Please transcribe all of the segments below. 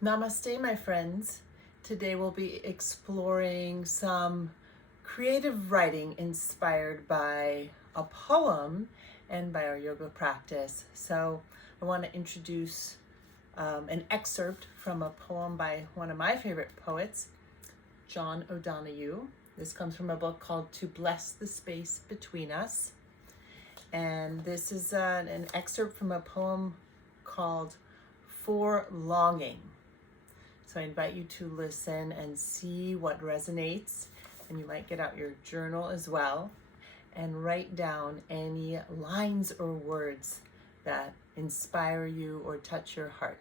Namaste, my friends. Today we'll be exploring some creative writing inspired by a poem and by our yoga practice. So I want to introduce an excerpt from a poem by one of my favorite poets, John O'Donoghue. This comes from a book called To Bless the Space Between Us. And this is an excerpt from a poem called For Longing. So I invite you to listen and see what resonates, and you might get out your journal as well and write down any lines or words that inspire you or touch your heart.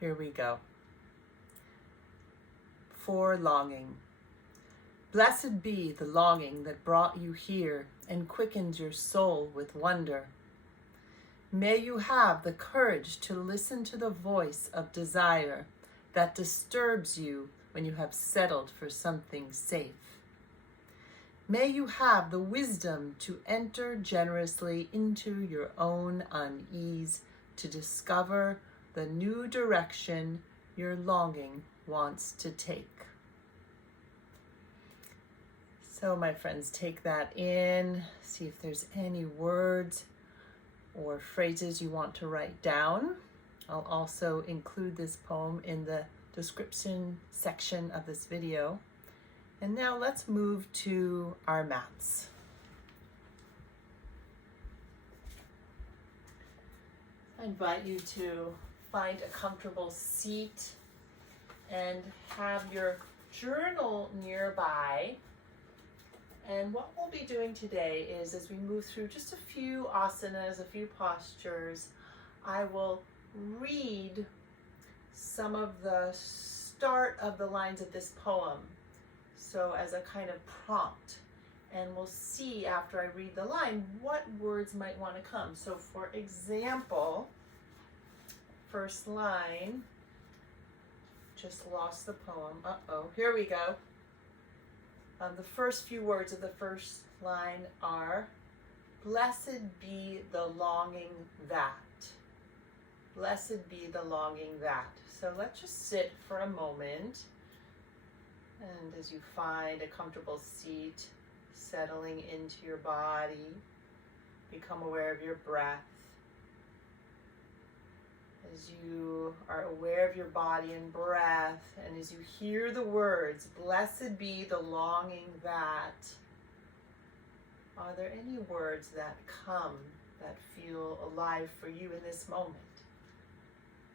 Here we go. For Longing. Blessed be the longing that brought you here and quickens your soul with wonder. May you have the courage to listen to the voice of desire that disturbs you when you have settled for something safe. May you have the wisdom to enter generously into your own unease to discover the new direction your longing wants to take. So my friends, take that in, see if there's any words or phrases you want to write down. I'll also include this poem in the description section of this video. And now let's move to our mats. I invite you to find a comfortable seat and have your journal nearby. And what we'll be doing today is, as we move through just a few asanas, a few postures, I will read some of the start of the lines of this poem, so as a kind of prompt, and we'll see after I read the line what words might want to come. So for example, first line, just lost the poem, here we go. The first few words of the first line are, blessed be the longing that. Blessed be the longing that. So let's just sit for a moment. And as you find a comfortable seat, settling into your body, become aware of your breath. As you are aware of your body and breath, and as you hear the words, blessed be the longing that, are there any words that come that feel alive for you in this moment?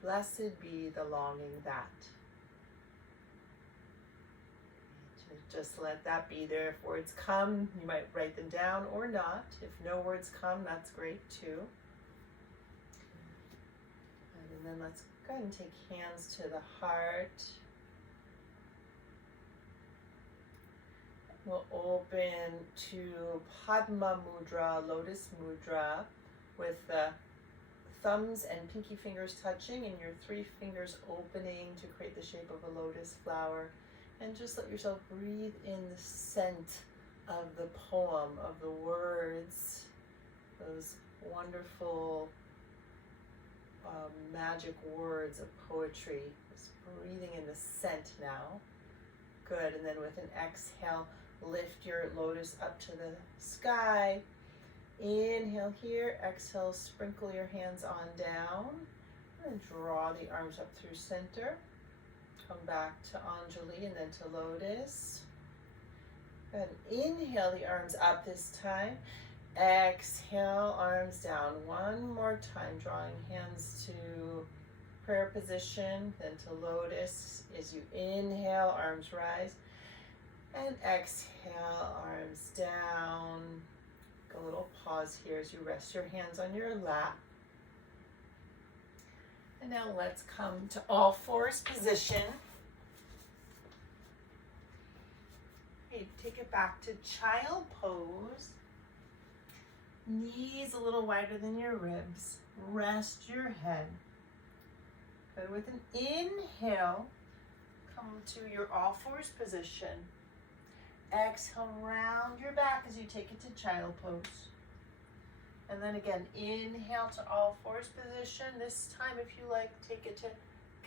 Blessed be the longing that. Just let that be there. If words come, you might write them down or not. If no words come, that's great too. And then let's go ahead and take hands to the heart. We'll open to Padma Mudra, Lotus Mudra, with the thumbs and pinky fingers touching and your 3 fingers opening to create the shape of a lotus flower. And just let yourself breathe in the scent of the poem, of the words, those wonderful magic words of poetry. Just breathing in the scent now. Good. And then with an exhale, lift your lotus up to the sky. Inhale here, exhale, sprinkle your hands on down, and draw the arms up through center. Come back to Anjali and then to Lotus. And inhale the arms up this time. Exhale, arms down. One more time, drawing hands to prayer position, then to Lotus. As you inhale, arms rise. And exhale, arms down. A little pause here as you rest your hands on your lap. And now let's come to all fours position. Okay, take it back to child pose. Knees a little wider than your ribs. Rest your head. Good. With an inhale, come to your all fours position. Exhale, round your back as you take it to child pose. And then again, inhale to all fours position. This time, if you like, take it to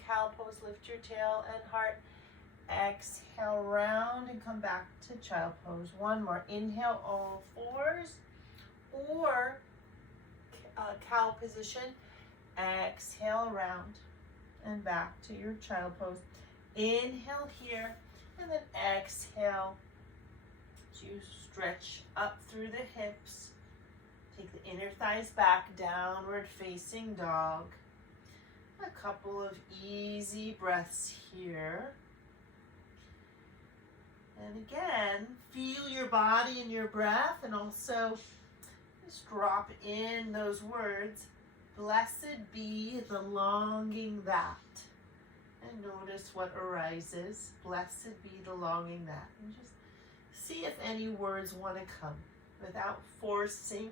cow pose, lift your tail and heart. Exhale, round and come back to child pose. One more. Inhale, all fours or cow position. Exhale, round and back to your child pose. Inhale here and then exhale to stretch up through the hips. Take the inner thighs back, downward facing dog. A couple of easy breaths here. And again, feel your body and your breath, and also just drop in those words. Blessed be the longing that. And notice what arises. Blessed be the longing that. And just see if any words want to come without forcing.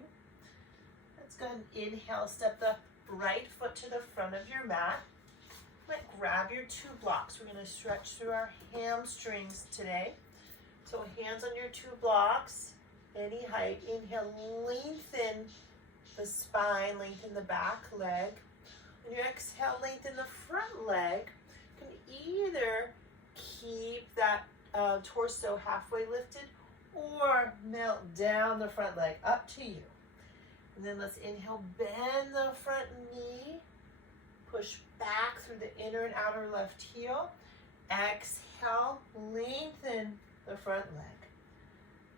Let's go ahead and inhale. Step the right foot to the front of your mat. Grab your 2 blocks. We're going to stretch through our hamstrings today. So hands on your 2 blocks, any height. Inhale, lengthen the spine, lengthen the back leg. When you exhale, lengthen the front leg. You can either keep that torso halfway lifted or melt down the front leg, up to you. And then let's inhale, bend the front knee, push back through the inner and outer left heel. Exhale, lengthen the front leg.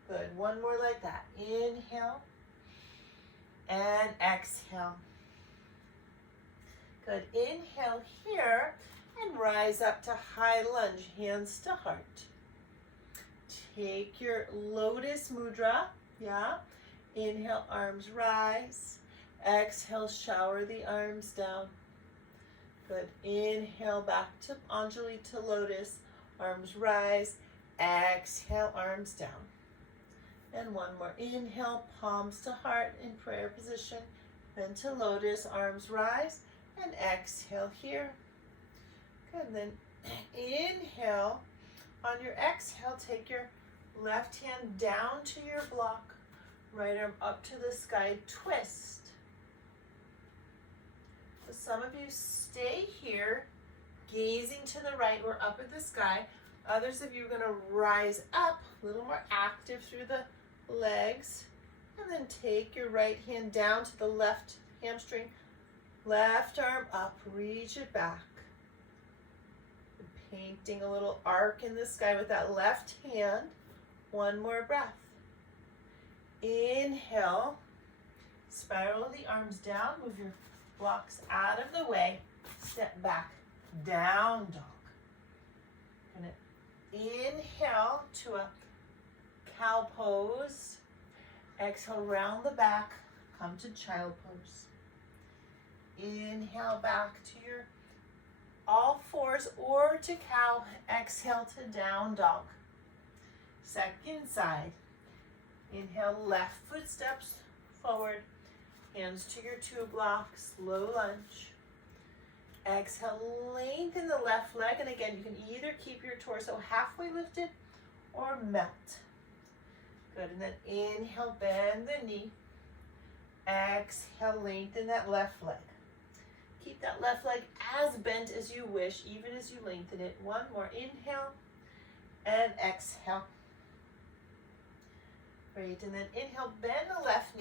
Good, one more like that. Inhale and exhale. Good, inhale here and rise up to high lunge, hands to heart. Take your lotus mudra, yeah. Inhale, arms rise. Exhale, shower the arms down. Good, inhale back to Anjali to lotus, arms rise. Exhale, arms down. And one more. Inhale, palms to heart in prayer position. Then to lotus, arms rise. And exhale here. Good. Then inhale. On your exhale, take your left hand down to your block. Right arm up to the sky. Twist. So some of you stay here, gazing to the right or up at the sky. Others of you are going to rise up, a little more active through the legs. And then take your right hand down to the left hamstring. Left arm up, reach it back. Painting a little arc in the sky with that left hand. One more breath. Inhale. Spiral the arms down. Move your blocks out of the way. Step back. Down dog. Gonna inhale to a cow pose. Exhale, round the back. Come to child pose. Inhale back to your all fours or to cow. Exhale to down dog. Second side. Inhale, left foot steps forward. Hands to your 2 blocks. Low lunge. Exhale, lengthen the left leg. And again, you can either keep your torso halfway lifted or melt. Good. And then inhale, bend the knee. Exhale, lengthen that left leg. Keep that left leg as bent as you wish, even as you lengthen it. One more. Inhale and exhale. Great. And then inhale, bend the left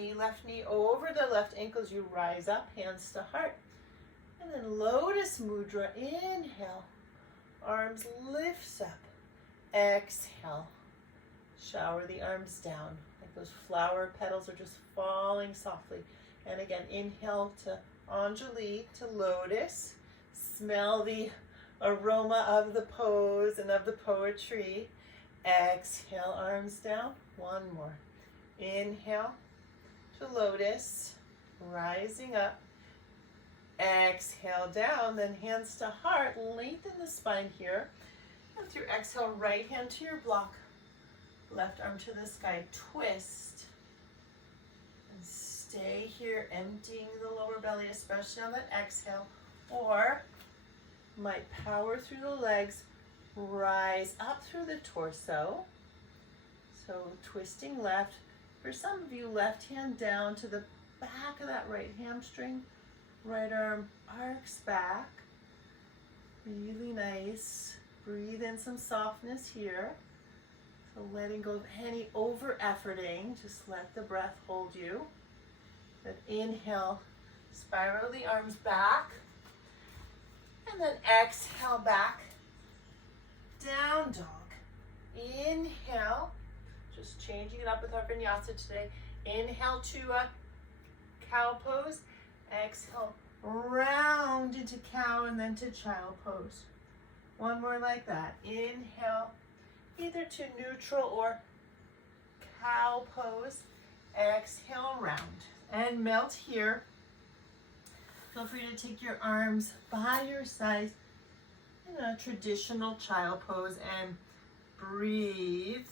knee over the left ankle as you rise up, hands to heart. And then lotus mudra. Inhale. Arms lifts up. Exhale. Shower the arms down. Like those flower petals are just falling softly. And again, inhale to Anjali to lotus. Smell the aroma of the pose and of the poetry. Exhale, arms down. One more. Inhale to lotus. Rising up. Exhale down. Then hands to heart. Lengthen the spine here. And through exhale, right hand to your block. Left arm to the sky. Twist. Stay here, emptying the lower belly, especially on that exhale. Or might power through the legs, rise up through the torso. So twisting left. For some of you, left hand down to the back of that right hamstring. Right arm arcs back. Really nice. Breathe in some softness here. So letting go of any over efforting. Just let the breath hold you. Then inhale, spiral the arms back. And then exhale back. Down dog. Inhale. Just changing it up with our vinyasa today. Inhale to a cow pose. Exhale, round into cow and then to child pose. One more like that. Inhale, either to neutral or cow pose. Exhale, round. And melt here. Feel free to take your arms by your sides in a traditional child pose and breathe.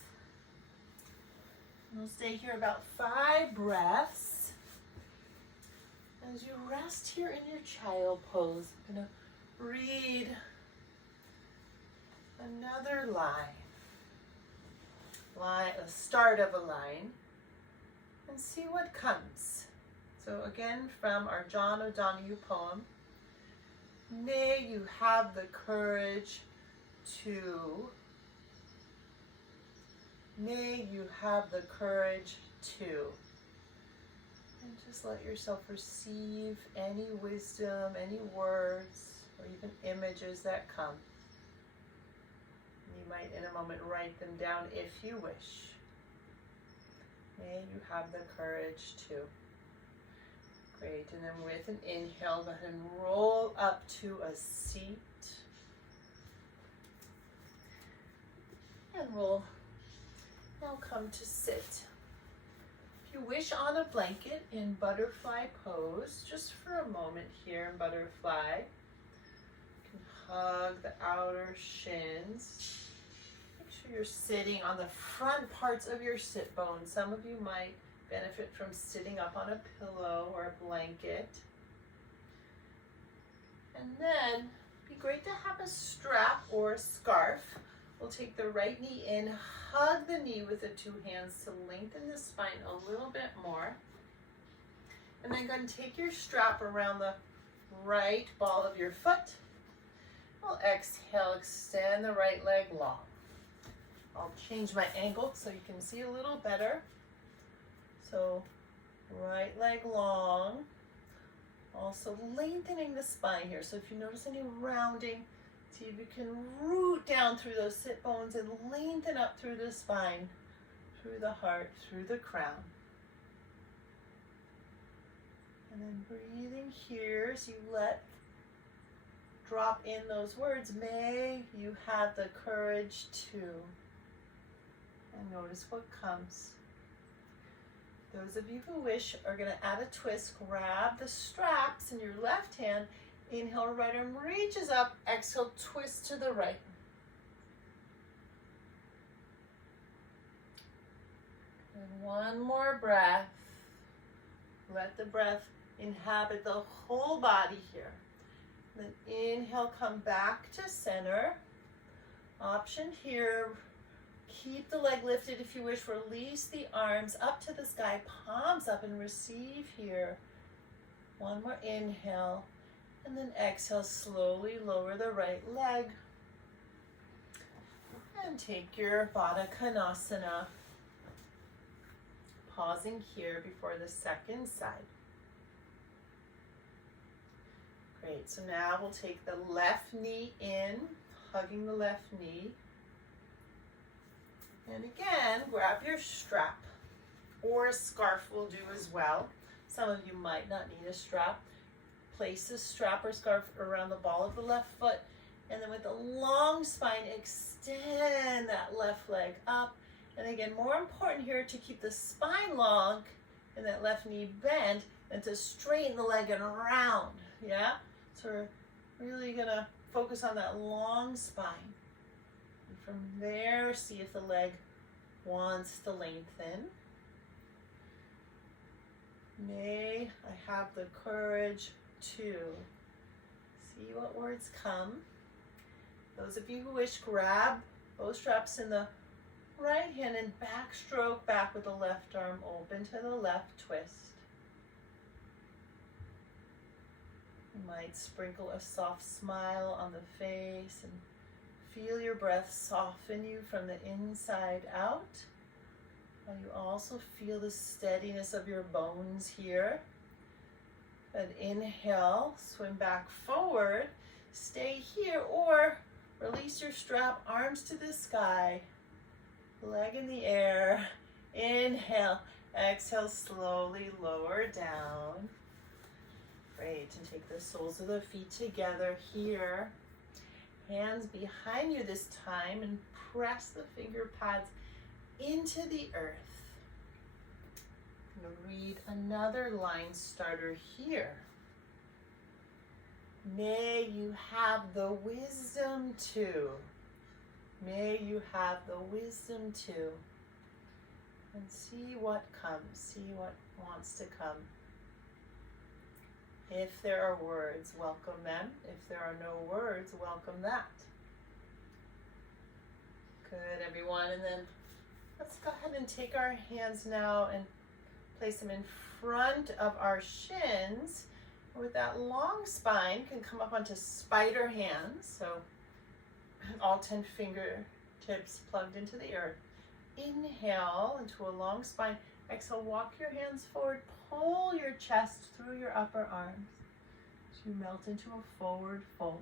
We'll stay here about 5 breaths. As you rest here in your child pose, I'm going to read another line, a start of a line, and see what comes. So again, from our John O'Donohue poem, may you have the courage to. May you have the courage to. And just let yourself receive any wisdom, any words, or even images that come. You might in a moment write them down if you wish. May you have the courage to. Great, and then with an inhale, go ahead and roll up to a seat. And we'll now come to sit. If you wish, on a blanket in butterfly pose, just for a moment here in butterfly. You can hug the outer shins. Make sure you're sitting on the front parts of your sit bones. Some of you might benefit from sitting up on a pillow or a blanket. And then it'd be great to have a strap or a scarf. We'll take the right knee in, hug the knee with the 2 hands to lengthen the spine a little bit more. And then go and take your strap around the right ball of your foot. We'll exhale, extend the right leg long. I'll change my angle so you can see a little better. So right leg long. Also lengthening the spine here. So if you notice any rounding, see if you can root down through those sit bones and lengthen up through the spine, through the heart, through the crown. And then breathing here as you drop in those words, may you have the courage to. And notice what comes. Those of you who wish are going to add a twist. Grab the straps in your left hand. Inhale, right arm reaches up. Exhale, twist to the right. And one more breath. Let the breath inhabit the whole body here. Then inhale, come back to center. Option here. Keep the leg lifted if you wish. Release the arms up to the sky, palms up, and receive here. One more inhale. And then exhale, slowly lower the right leg. And take your Baddha Konasana. Pausing here before the second side. Great, so now we'll take the left knee in, hugging the left knee. And again, grab your strap, or a scarf will do as well. Some of you might not need a strap. Place the strap or scarf around the ball of the left foot, and then with a long spine, extend that left leg up. And again, more important here to keep the spine long and that left knee bent, and to straighten the leg and around, yeah? So we're really gonna focus on that long spine. And from there, see if the leg wants to lengthen. May I have the courage to. See what words come. Those of you who wish, grab both straps in the right hand and backstroke back with the left arm open to the left, twist. You might sprinkle a soft smile on the face and feel your breath soften you from the inside out. And you also feel the steadiness of your bones here. And inhale, swim back forward, stay here, or release your strap, arms to the sky, leg in the air. Inhale, exhale, slowly lower down. Great, and take the soles of the feet together here. Hands behind you this time, and press the finger pads into the earth. I'm going to read another line starter here. May you have the wisdom to. May you have the wisdom to. And see what comes, see what wants to come. If there are words, welcome them. If there are no words, welcome that. Good, everyone. And then let's go ahead and take our hands now and place them in front of our shins. With that long spine, can come up onto spider hands. So all 10 fingertips plugged into the earth. Inhale into a long spine. Exhale, walk your hands forward. Pull your chest through your upper arms to melt into a forward fold.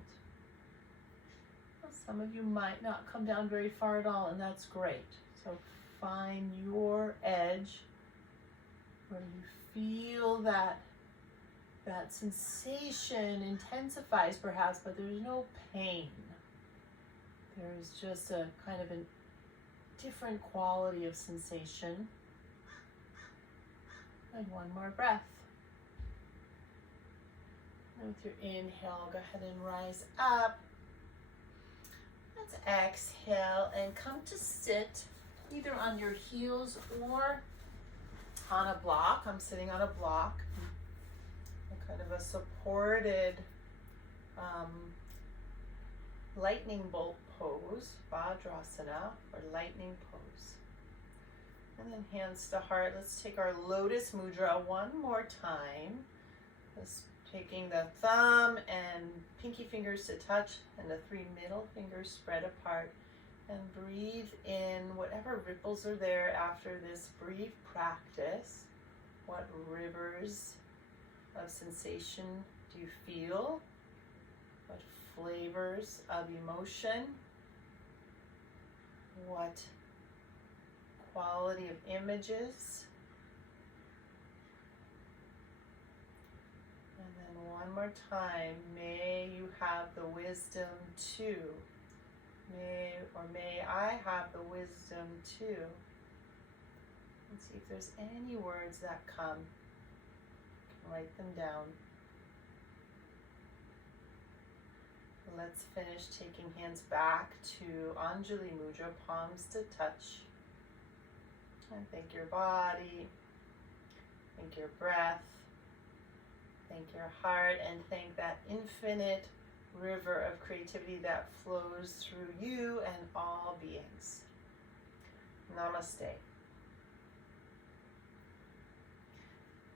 Some of you might not come down very far at all, and that's great. So find your edge where you feel that sensation intensifies perhaps, but there's no pain. There's just a kind of a different quality of sensation. And one more breath. And with your inhale, go ahead and rise up. Let's exhale and come to sit either on your heels or on a block. I'm sitting on a block. A kind of a supported lightning bolt pose, Vajrasana, or lightning pose. And then hands to heart. Let's take our lotus mudra one more time. Just taking the thumb and pinky fingers to touch and the 3 middle fingers spread apart. And breathe in whatever ripples are there after this brief practice. What rivers of sensation do you feel? What flavors of emotion? What quality of images? And then one more time, may you have the wisdom to. May I have the wisdom to. Let's see if there's any words that come. Write them down. Let's finish taking hands back to Anjali Mudra, palms to touch. And thank your body, thank your breath, thank your heart, and thank that infinite river of creativity that flows through you and all beings. Namaste.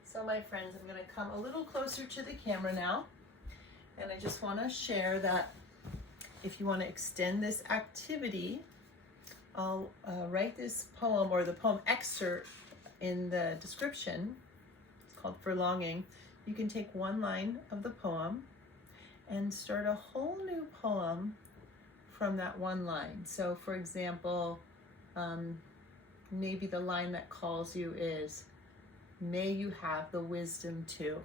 So my friends, I'm going to come a little closer to the camera now, and I just want to share that if you want to extend this activity, I'll write this poem, or the poem excerpt, in the description. It's called For Longing. You can take one line of the poem and start a whole new poem from that one line. So for example, maybe the line that calls you is, may you have the wisdom to.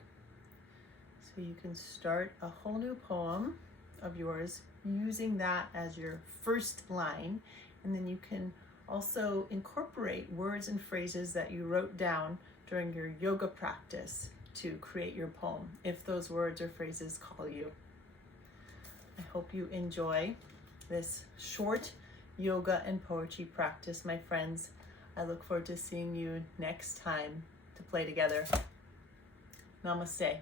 So you can start a whole new poem of yours using that as your first line, and then you can also incorporate words and phrases that you wrote down during your yoga practice to create your poem, if those words or phrases call you. I hope you enjoy this short yoga and poetry practice, my friends. I look forward to seeing you next time to play together. Namaste.